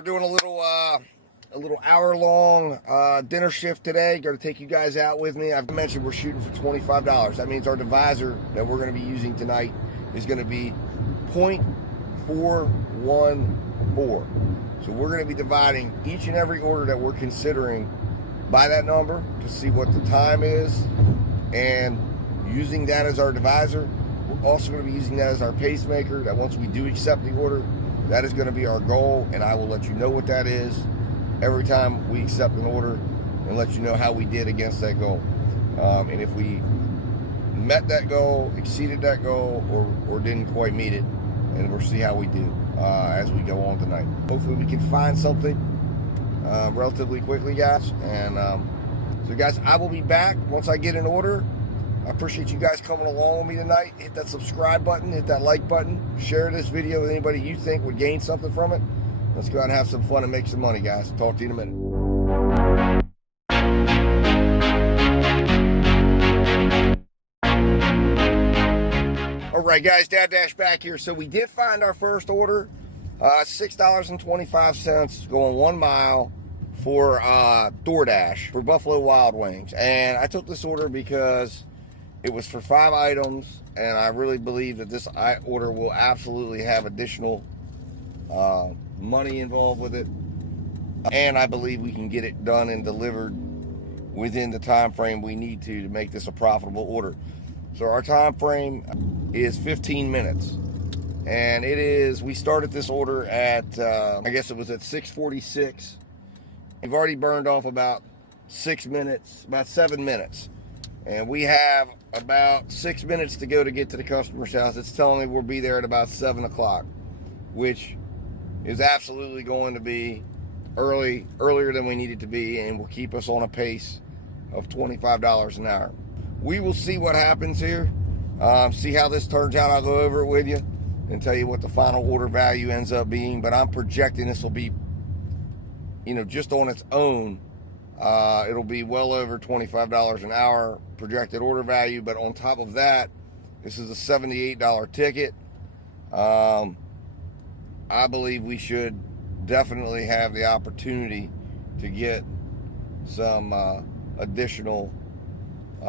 we're doing a little hour-long dinner shift today. Going to take you guys out with me. I've mentioned we're shooting for $25. That means our divisor that we're going to be using tonight is going to be 0.414. So we're going to be dividing each and every order that we're considering by that number to see what the time is, and using that as our divisor. We're also going to be using that as our pacemaker, that once we do accept the order, that is going to be our goal, and I will let you know what that is every time we accept an order and let you know how we did against that goal. And if we met that goal, exceeded that goal, or didn't quite meet it, and we'll see how we do as we go on tonight. Hopefully we can find something relatively quickly, guys. And so guys, I will be back once I get an order. I appreciate you guys coming along with me tonight. Hit that subscribe button, hit that like button, share this video with anybody you think would gain something from it. Let's go out and have some fun and make some money, guys. Talk to you in a minute. All right, guys, DoorDash back here. So we did find our first order, $6.25 going 1 mile for DoorDash for Buffalo Wild Wings. And I took this order because it was for 5 items, and I really believe that this order will absolutely have additional money involved with it, and I believe we can get it done and delivered within the time frame we need to make this a profitable order. So our time frame is 15 minutes, and we started this order at I guess it was at 6:46. We've already burned off about 6 minutes, about 7 minutes, and we have about 6 minutes to go to get to the customer's house. It's telling me we'll be there at about 7 o'clock, which is absolutely going to be earlier than we need it to be, and will keep us on a pace of $25 an hour. We will see what happens here, see how this turns out. I'll go over it with you and tell you what the final order value ends up being, but I'm projecting this will be, just on its own, it'll be well over $25 an hour projected order value. But on top of that, this is a $78 ticket. I believe we should definitely have the opportunity to get some additional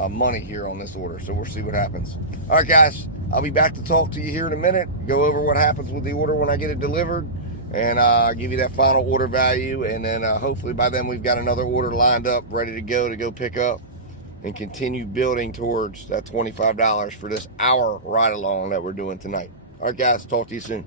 money here on this order. So we'll see what happens. All right, guys, I'll be back to talk to you here in a minute, go over what happens with the order when I get it delivered, and give you that final order value. And then hopefully by then we've got another order lined up, ready to go pick up and continue building towards that $25 for this hour ride along that we're doing tonight. All right, guys, talk to you soon.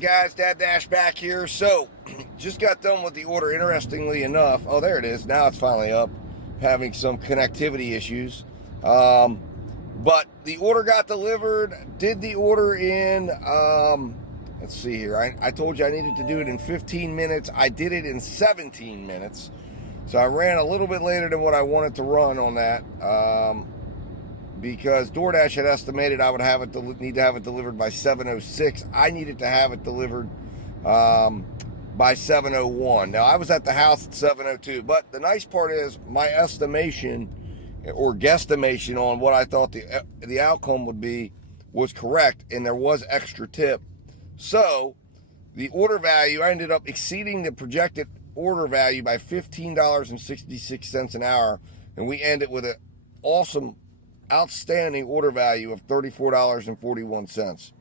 Guys, DoorDash back here. So just got done with the order. Interestingly enough, oh, there it is. Now it's finally up. Having some connectivity issues, but the order got delivered. Did the order in let's see here, I told you I needed to do it in 15 minutes. I did it in 17 minutes, so I ran a little bit later than what I wanted to run on that, because DoorDash had estimated I would need to have it delivered by 7:06. I needed to have it delivered by 7:01. Now, I was at the house at 7:02, but the nice part is my estimation or guesstimation on what I thought the outcome would be was correct, and there was extra tip. So the order value, I ended up exceeding the projected order value by $15.66 an hour, and we ended with an awesome, outstanding order value of $34.41.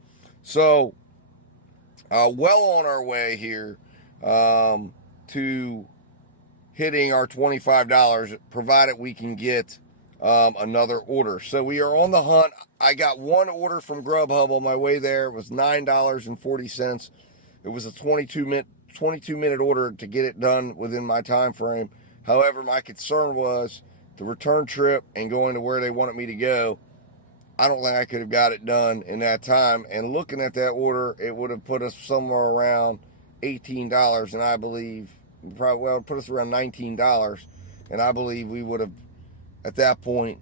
So well on our way here to hitting our $25, provided we can get another order. So we are on the hunt. I got one order from GrubHub on my way there. It was $9.40. It was a 22-minute order to get it done within my time frame. However, my concern was the return trip and going to where they wanted me to go. I don't think I could have got it done in that time. And looking at that order, it would have put us somewhere around $18, and I believe probably put us around $19. And I believe we would have, at that point,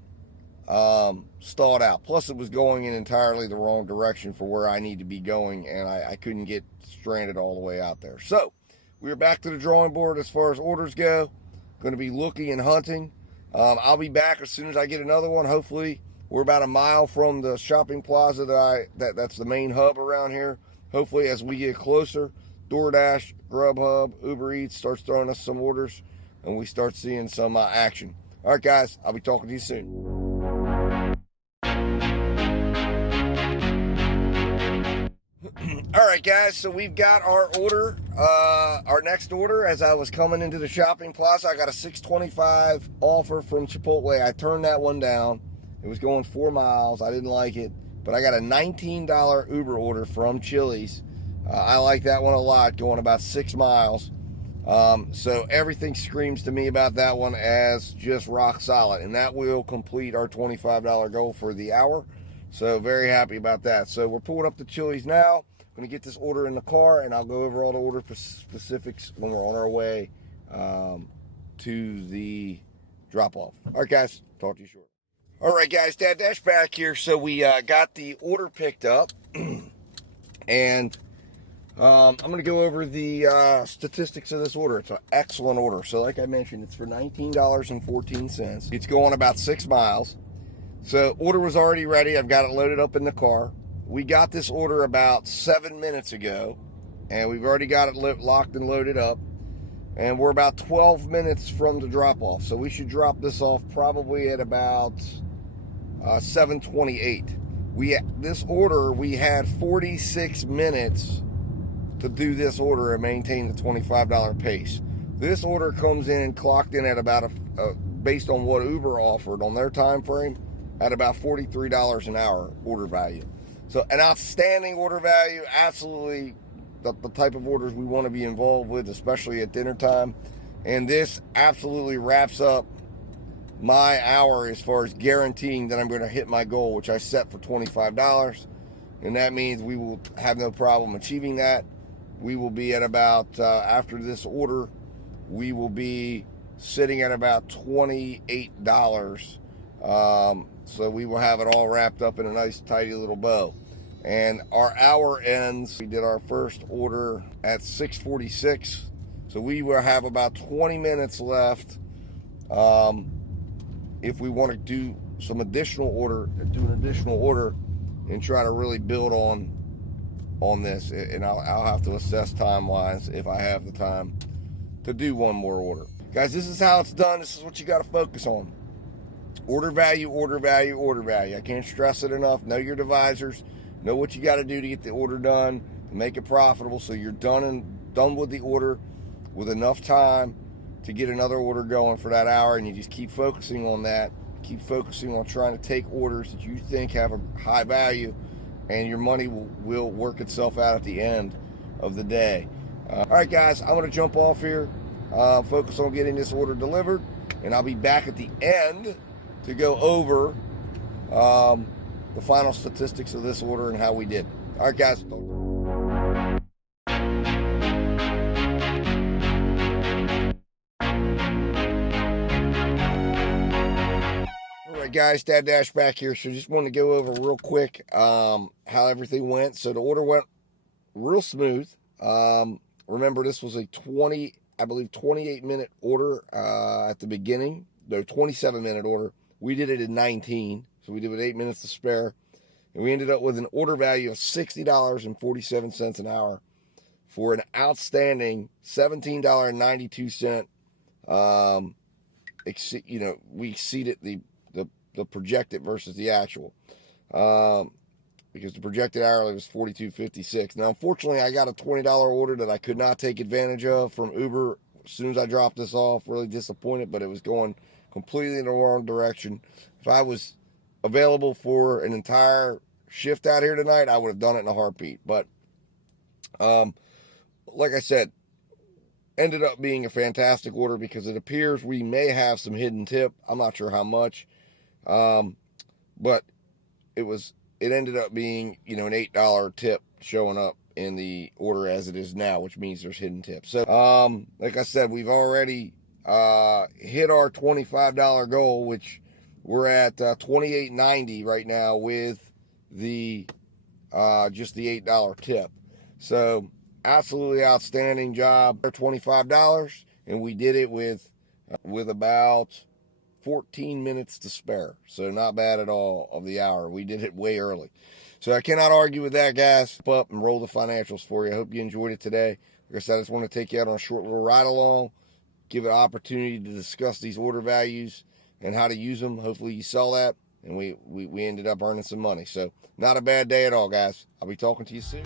stalled out. Plus, it was going in entirely the wrong direction for where I need to be going, and I couldn't get stranded all the way out there. So, we're back to the drawing board as far as orders go. Going to be looking and hunting. I'll be back as soon as I get another one. Hopefully, we're about a mile from the shopping plaza that's the main hub around here. Hopefully, as we get closer, DoorDash, GrubHub, UberEats starts throwing us some orders, and we start seeing some action. All right, guys, I'll be talking to you soon. All right, guys, so we've got our order, our next order. As I was coming into the shopping plaza, I got a $6.25 offer from Chipotle. I turned that one down. It was going 4 miles. I didn't like it, but I got a $19 Uber order from Chili's. I like that one a lot, going about 6 miles. So everything screams to me about that one as just rock solid, and that will complete our $25 goal for the hour. So very happy about that. So we're pulling up the Chili's now. I'm going to get this order in the car, and I'll go over all the order specifics when we're on our way to the drop-off. All right, guys, talk to you shortly. All right, guys, DoorDash back here. So we got the order picked up, and I'm going to go over the statistics of this order. It's an excellent order. So like I mentioned, it's for $19.14. It's going about 6 miles. So order was already ready. I've got it loaded up in the car. We got this order about 7 minutes ago, and we've already got it locked and loaded up. And we're about 12 minutes from the drop-off. So we should drop this off probably at about 7:28. This order, we had 46 minutes to do this order and maintain the $25 pace. This order comes in clocked in at about, based on what Uber offered on their time frame, at about $43 an hour order value. So an outstanding order value, absolutely the type of orders we want to be involved with, especially at dinner time. And this absolutely wraps up my hour as far as guaranteeing that I'm going to hit my goal, which I set for $25. And that means we will have no problem achieving that. We will be at about, after this order, we will be sitting at about $28. So we will have it all wrapped up in a nice tidy little bow. And our hour ends, we did our first order at 6:46. So we will have about 20 minutes left. If we want to do some additional order, and try to really build on this, and I'll have to assess time-wise if I have the time to do one more order. Guys, this is how it's done. This is what you got to focus on. Order value, order value, order value. I can't stress it enough. Know your divisors. Know what you got to do to get the order done, to make it profitable, so you're done with the order with enough time to get another order going for that hour, and you just keep focusing on that. Keep focusing on trying to take orders that you think have a high value, and your money will work itself out at the end of the day. All right, guys, I'm going to jump off here, focus on getting this order delivered, and I'll be back at the end to go over the final statistics of this order and how we did. All right, guys. All right, guys, DoorDash back here. So just wanted to go over real quick how everything went. So the order went real smooth. Remember, this was a 28-minute order at the beginning. No, 27-minute order. We did it in 19, so we did with 8 minutes to spare. And we ended up with an order value of $60.47 an hour for an outstanding $17.92. We exceeded the projected versus the actual. Because the projected hourly was $42.56. Now, unfortunately, I got a $20 order that I could not take advantage of from Uber as soon as I dropped this off. Really disappointed, but it was going completely in the wrong direction. If I was available for an entire shift out here tonight, I would have done it in a heartbeat. But like I said, ended up being a fantastic order because it appears we may have some hidden tip. I'm not sure how much, but it ended up being, an $8 tip showing up in the order as it is now, which means there's hidden tips. So like I said, we've already hit our $25 goal, which We're at $28.90 right now with the just the $8 tip. So absolutely outstanding job. $25, and we did it with about 14 minutes to spare. So not bad at all of the hour. We did it way early. So I cannot argue with that, guys. Up and roll the financials for you. I hope you enjoyed it today. Like I said, I just want to take you out on a short little ride along, give an opportunity to discuss these order values and how to use them. Hopefully you saw that, and we ended up earning some money. So not a bad day at all, guys. I'll be talking to you soon.